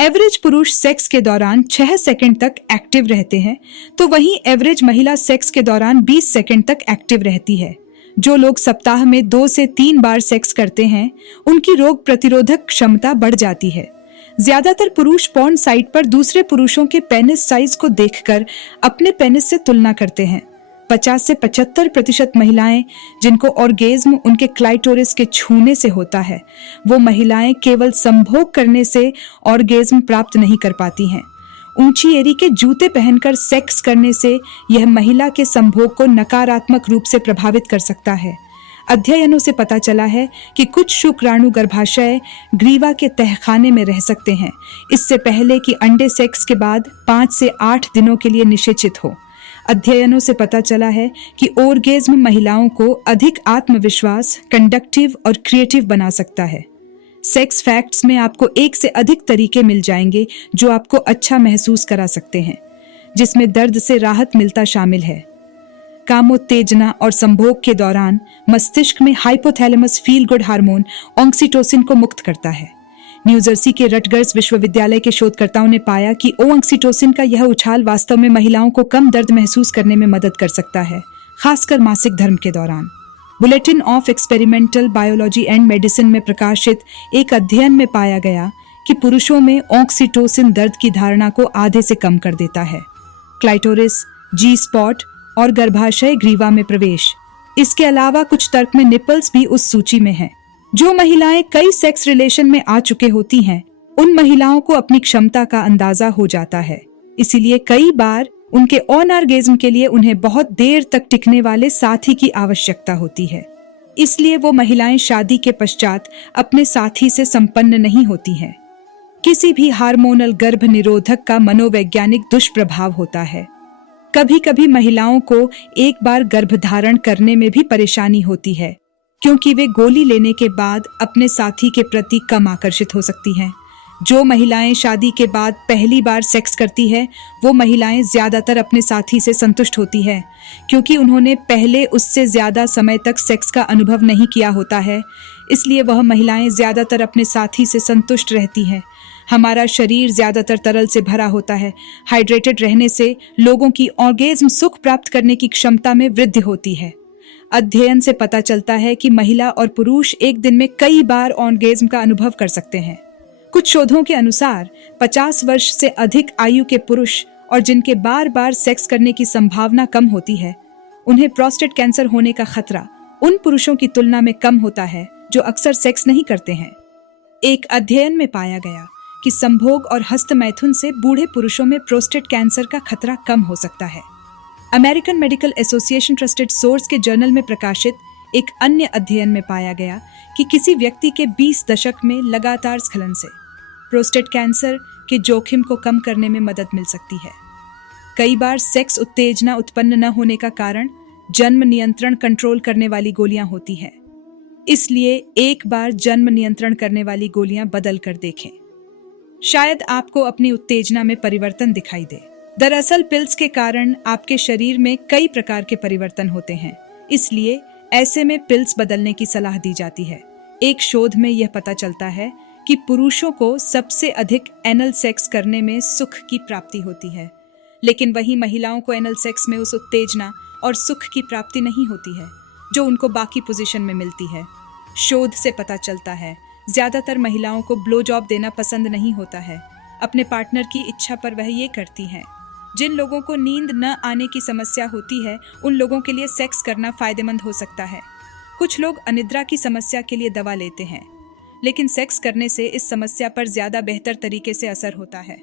Average पुरुष sex के दौरान 6 सेकंड तक एक्टिव रहते हैं, तो वहीं एवरेज महिला सेक्स के दौरान 20 सेकंड तक एक्टिव रहती है। जो लोग सप्ताह में 2 से 3 बार सेक्स करते हैं, उनकी रोग प्रतिरोधक क्षमता बढ़ जाती है। ज्यादातर पुरुष पॉर्न साइट पर दूसरे पुरुषों के पेनिस साइज को देखकर अपने पेनिस से तुलना करते हैं। 50 से 75% महिलाएं जिनको ऑर्गेज्म उनके क्लाइटोरिस के छूने से होता है, वो महिलाएं केवल संभोग करने से ऑर्गेज्म प्राप्त नहीं कर पाती हैं। ऊंची एड़ी के जूते पहनकर सेक्स करने से यह महिला के संभोग को नकारात्मक रूप से प्रभावित कर सकता है। अध्ययनों से पता चला है कि कुछ शुक्राणु गर्भाशय ग्रीवा के तहखाने में रह सकते हैं, इससे पहले कि अंडे सेक्स के बाद 5 से 8 दिनों के लिए निषेचित हो। अध्ययनों से पता चला है कि ऑर्गेज्म महिलाओं को अधिक आत्मविश्वास, कंडक्टिव और क्रिएटिव बना सकता है। सेक्स फैक्ट्स में आपको 1 से अधिक तरीके मिल जाएंगे जो आपको अच्छा महसूस करा सकते हैं, जिसमें दर्द से राहत मिलता शामिल है। कामोत्तेजना और संभोग के दौरान मस्तिष्क में hypothalamus feel good hormone oxytocin को मुक्त करता है। न्यूजर्सी के रटगर्स विश्वविद्यालय के शोधकर्ताओं ने पाया कि ऑक्सीटोसिन का यह उछाल वास्तव में महिलाओं को कम दर्द महसूस करने में मदद कर सकता है, खासकर मासिक धर्म के दौरान। Bulletin of experimental biology and medicine में प्रकाशित एक अध्ययन में पाया गया कि पुरुषों में ऑक्सीटोसिन दर्द की धारणा को आधे से कम कर देता है। क्लाइटोरिस, जी स्पॉट और गर्भाशय ग्रीवा में प्रवेश। इसके अलावा कुछ तर्क में निपल्स भी उस सूची में हैं। जो महिलाएं कई सेक्स रिलेशन में आ चुके होती हैं, उन महिलाओं को अपनी क्षमता का अंदाजा हो जाता है। इसीलिए कई बार उनके ऑर्गेज्म के लिए उन्हें बहुत देर तक टिकने वाले साथी की आवश्यकता होती है। इसलिए वो महिलाएं शादी के पश्चात अपने साथी से संपन्न नहीं होती हैं। किसी भी हार्मोनल गर्भ निरोधक का मनोवैज्ञानिक दुष्प्रभाव होता है। कभी कभी महिलाओं को एक बार गर्भधारण करने में भी परेशानी होती है, क्योंकि वे गोली लेने के बाद अपने साथी के प्रति कम आकर्षित हो सकती हैं। जो महिलाएं शादी के बाद पहली बार सेक्स करती है, वो महिलाएं ज्यादातर अपने साथी से संतुष्ट होती है, क्योंकि उन्होंने पहले उससे ज्यादा समय तक सेक्स का अनुभव नहीं किया होता है। इसलिए वह महिलाएं ज्यादातर अपने साथी से संतुष्ट रहती हैं। हमारा शरीर ज्यादातर तरल से भरा होता है। हाइड्रेटेड रहने से लोगों की ऑर्गेज्म सुख प्राप्त करने की क्षमता में वृद्धि होती है। अध्ययन से पता चलता है कि महिला और पुरुष एक दिन में कई बार ऑर्गेज्म का अनुभव कर सकते हैं। कुछ शोधों के अनुसार 50 वर्ष से अधिक आयु के पुरुष और जिनके बार बार सेक्स करने की संभावना कम होती है, उन्हें प्रोस्टेट कैंसर होने का खतरा उन पुरुषों की तुलना में कम होता है जो अक्सर सेक्स नहीं करते हैं। एक अध्ययन में पाया गया कि संभोग और हस्तमैथुन से बूढ़े पुरुषों में प्रोस्टेट कैंसर का खतरा कम हो सकता है। American medical association trusted source के जर्नल में प्रकाशित एक अन्य अध्ययन में पाया गया कि किसी व्यक्ति के 20 दशक में लगातार स्खलन से प्रोस्टेट कैंसर के जोखिम को कम करने में मदद मिल सकती है। कई बार सेक्स उत्तेजना उत्पन्न न होने का कारण जन्म नियंत्रण कंट्रोल करने वाली गोलियां होती हैं। इसलिए एक बार जन्म नियंत्रण करने वाली गोलियां बदल कर देखें। शायद आपको अपनी उत्तेजना में परिवर्तन दिखाई दे। दरअसल पिल्स के कारण आपके शरीर में कई प्रकार के परिवर्तन होते हैं, इसलिए ऐसे में पिल्स बदलने की सलाह दी जाती है। एक शोध में यह पता चलता है कि पुरुषों को सबसे अधिक एनल सेक्स करने में सुख की प्राप्ति होती है, लेकिन वहीं महिलाओं को एनल सेक्स में उस उत्तेजना और सुख की प्राप्ति नहीं होती है जो उनको बाकी पोजीशन में मिलती है। शोध से पता चलता है ज्यादातर महिलाओं को ब्लो जॉब देना पसंद नहीं होता है। अपने पार्टनर की इच्छा पर वह ये करती हैं। जिन लोगों को नींद न आने की समस्या होती है, उन लोगों के लिए सेक्स करना फायदेमंद हो सकता है। कुछ लोग अनिद्रा की समस्या के लिए दवा लेते हैं, लेकिन सेक्स करने से इस समस्या पर ज्यादा बेहतर तरीके से असर होता है।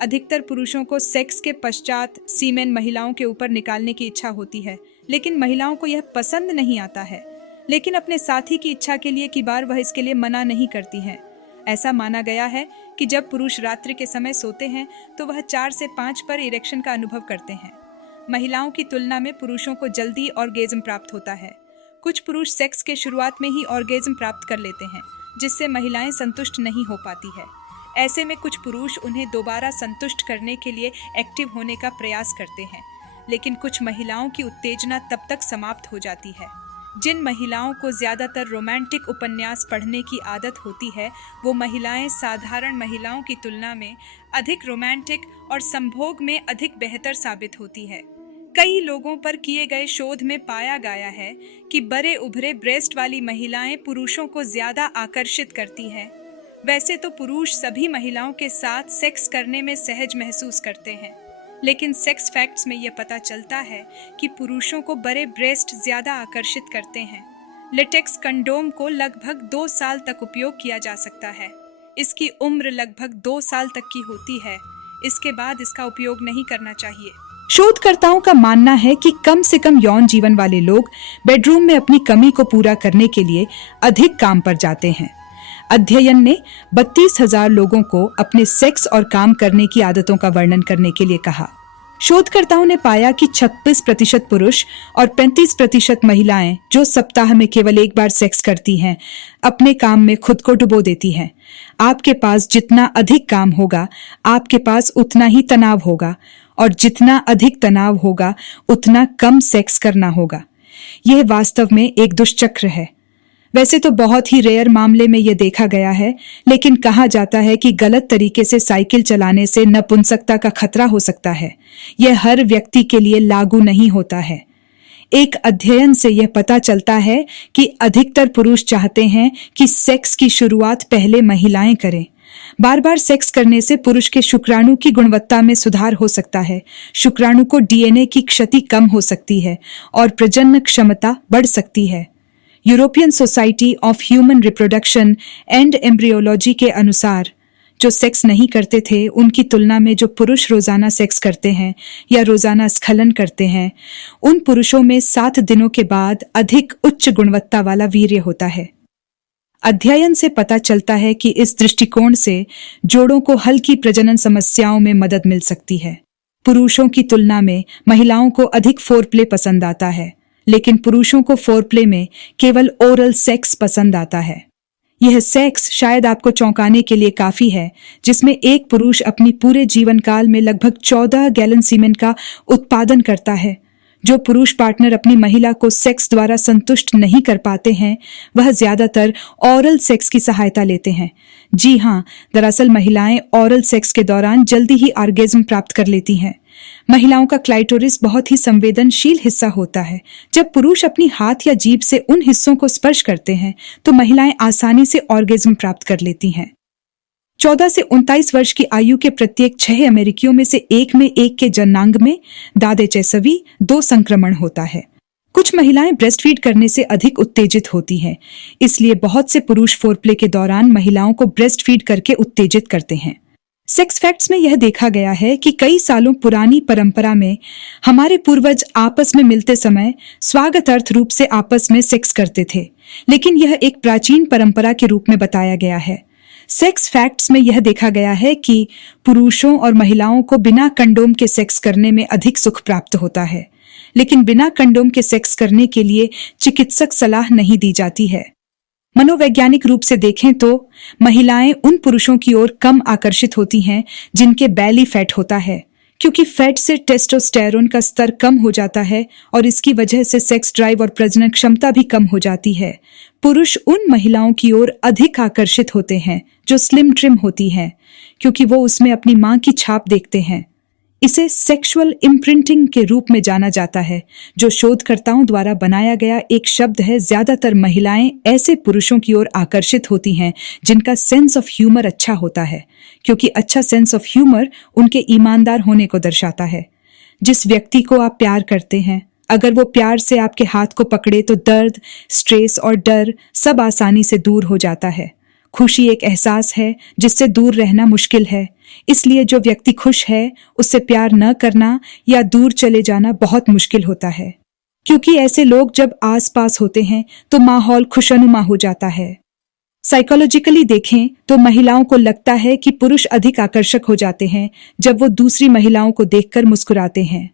अधिकतर पुरुषों को सेक्स के पश्चात सीमेन महिलाओं के ऊपर निकालने की इच्छा होती है, लेकिन महिलाओं को यह पसंद नहीं आता है। लेकिन अपने साथी की इच्छा के लिए की बार वह इसके लिए मना नहीं करती हैं। ऐसा माना गया है कि जब पुरुष रात्रि के समय सोते हैं तो वह 4 से 5 पर इरेक्शन का अनुभव करते हैं। महिलाओं की तुलना में पुरुषों को जल्दी ऑर्गेज्म प्राप्त होता है। कुछ पुरुष सेक्स के शुरुआत में ही ऑर्गेज्म प्राप्त कर लेते हैं, जिससे महिलाएं संतुष्ट नहीं हो पाती है। ऐसे में कुछ पुरुष उन्हें दोबारा संतुष्ट करने के लिए एक्टिव होने का प्रयास करते हैं, लेकिन कुछ महिलाओं की उत्तेजना तब तक समाप्त हो जाती है। जिन महिलाओं को ज्यादातर रोमांटिक उपन्यास पढ़ने की आदत होती है, वो महिलाएं साधारण महिलाओं की तुलना में अधिक रोमांटिक और संभोग में अधिक बेहतर साबित होती है। कई लोगों पर किए गए शोध में पाया गया है कि बड़े उभरे ब्रेस्ट वाली महिलाएं पुरुषों को ज्यादा आकर्षित करती हैं। वैसे तो पुरुष सभी महिलाओं के साथ सेक्स करने में सहज महसूस करते हैं, लेकिन सेक्स फैक्ट्स में यह पता चलता है कि पुरुषों को बड़े ब्रेस्ट ज्यादा आकर्षित करते हैं। लेटेक्स कंडोम को लगभग 2 साल तक उपयोग किया जा सकता है। इसकी उम्र लगभग 2 साल तक की होती है। इसके बाद इसका उपयोग नहीं करना चाहिए। शोधकर्ताओं का मानना है कि कम से कम यौन जीवन वाले लोग बेडरूम में अपनी कमी को पूरा करने के लिए अधिक काम पर जाते हैं। अध्ययन ने 32,000 लोगों को अपने सेक्स और काम करने की आदतों का वर्णन करने के लिए कहा। शोधकर्ताओं ने पाया कि 36% पुरुष और 35% महिलाएं जो सप्ताह में केवल एक बार सेक्स करती हैं, अपने काम में खुद को डुबो देती हैं। आपके पास जितना अधिक काम होगा, आपके पास उतना ही तनाव होगा, और जितना अधिक तनाव होगा, उतना कम सेक्स करना होगा। यह वास्तव में एक दुष्चक्र है। वैसे तो बहुत ही रेयर मामले में यह देखा गया है, लेकिन कहा जाता है कि गलत तरीके से साइकिल चलाने से नपुंसकता का खतरा हो सकता है। यह हर व्यक्ति के लिए लागू नहीं होता है। एक अध्ययन से यह पता चलता है कि अधिकतर पुरुष चाहते हैं कि सेक्स की शुरुआत पहले महिलाएं करें। बार बार सेक्स करने से पुरुष के शुक्राणु की गुणवत्ता में सुधार हो सकता है, शुक्राणु को डीएनए की क्षति कम हो सकती है और प्रजनन क्षमता बढ़ सकती है। European society of human reproduction and embryology के अनुसार जो सेक्स नहीं करते थे, उनकी तुलना में जो पुरुष रोजाना सेक्स करते हैं या रोजाना स्खलन करते हैं, उन पुरुषों में 7 दिनों के बाद अधिक उच्च गुणवत्ता वाला वीर्य होता है। अध्ययन से पता चलता है कि इस दृष्टिकोण से जोड़ों को हल्की प्रजनन समस्याओं में मदद मिल सकती है। पुरुषों की तुलना में महिलाओं को अधिक फोरप्ले पसंद आता है, लेकिन पुरुषों को फोरप्ले में केवल ओरल सेक्स पसंद आता है। यह सेक्स शायद आपको चौंकाने के लिए काफी है, जिसमें एक पुरुष अपनी पूरे जीवन काल में लगभग 14 गैलन सीमेन का उत्पादन करता है। जो पुरुष पार्टनर अपनी महिला को सेक्स द्वारा संतुष्ट नहीं कर पाते हैं, वह ज्यादातर ओरल सेक्स की सहायता लेते हैं। जी हाँ, दरअसल महिलाएं ओरल सेक्स के दौरान जल्दी ही ऑर्गेज्म प्राप्त कर लेती हैं। महिलाओं का क्लाइटोरिस बहुत ही संवेदनशील हिस्सा होता है। जब पुरुष अपनी हाथ या जीभ से उन हिस्सों को स्पर्श करते हैं, तो महिलाएं आसानी से ऑर्गेज्म प्राप्त कर लेती हैं। 14 से 29 वर्ष की आयु के प्रत्येक 6 अमेरिकियों में से एक के जननांग में दादे चेसवी 2 संक्रमण होता है। कुछ महिलाएं ब्रेस्ट फीड करने से अधिक उत्तेजित होती हैं, इसलिए बहुत से पुरुष फोरप्ले के दौरान महिलाओं को ब्रेस्ट फीड करके उत्तेजित करते हैं। सेक्स फैक्ट्स में यह देखा गया है कि कई सालों पुरानी परंपरा में हमारे पूर्वज आपस में मिलते समय स्वागतार्थ रूप से आपस में सेक्स करते थे, लेकिन यह एक प्राचीन परंपरा के रूप में बताया गया है। सेक्स फैक्ट्स में यह देखा गया है कि पुरुषों और महिलाओं को बिना कंडोम के सेक्स करने में अधिक सुख प्राप्त होता है, लेकिन बिना कंडोम के सेक्स करने के लिए चिकित्सक सलाह नहीं दी जाती है। मनोवैज्ञानिक रूप से देखें तो महिलाएं उन पुरुषों की ओर कम आकर्षित होती हैं जिनके बैली फैट होता है, क्योंकि फैट से टेस्टोस्टेरोन का स्तर कम हो जाता है और इसकी वजह से सेक्स ड्राइव और प्रजनन क्षमता भी कम हो जाती है। पुरुष उन महिलाओं की ओर अधिक आकर्षित होते हैं जो स्लिम ट्रिम होती हैं, क्योंकि वो उसमें अपनी मां की छाप देखते हैं। इसे सेक्सुअल इम्प्रिंटिंग के रूप में जाना जाता है, जो शोधकर्ताओं द्वारा बनाया गया एक शब्द है। ज्यादातर महिलाएं ऐसे पुरुषों की ओर आकर्षित होती हैं जिनका सेंस ऑफ ह्यूमर अच्छा होता है, क्योंकि अच्छा सेंस ऑफ ह्यूमर उनके ईमानदार होने को दर्शाता है। जिस व्यक्ति को आप प्यार करते हैं, अगर वो प्यार से आपके हाथ को पकड़े तो दर्द, स्ट्रेस और डर सब आसानी से दूर हो जाता है। खुशी एक एहसास है जिससे दूर रहना मुश्किल है, इसलिए जो व्यक्ति खुश है उससे प्यार न करना या दूर चले जाना बहुत मुश्किल होता है, क्योंकि ऐसे लोग जब आसपास होते हैं तो माहौल खुशनुमा हो जाता है। साइकोलॉजिकली देखें तो महिलाओं को लगता है कि पुरुष अधिक आकर्षक हो जाते हैं जब वो दूसरी महिलाओं को देखकर मुस्कुराते हैं।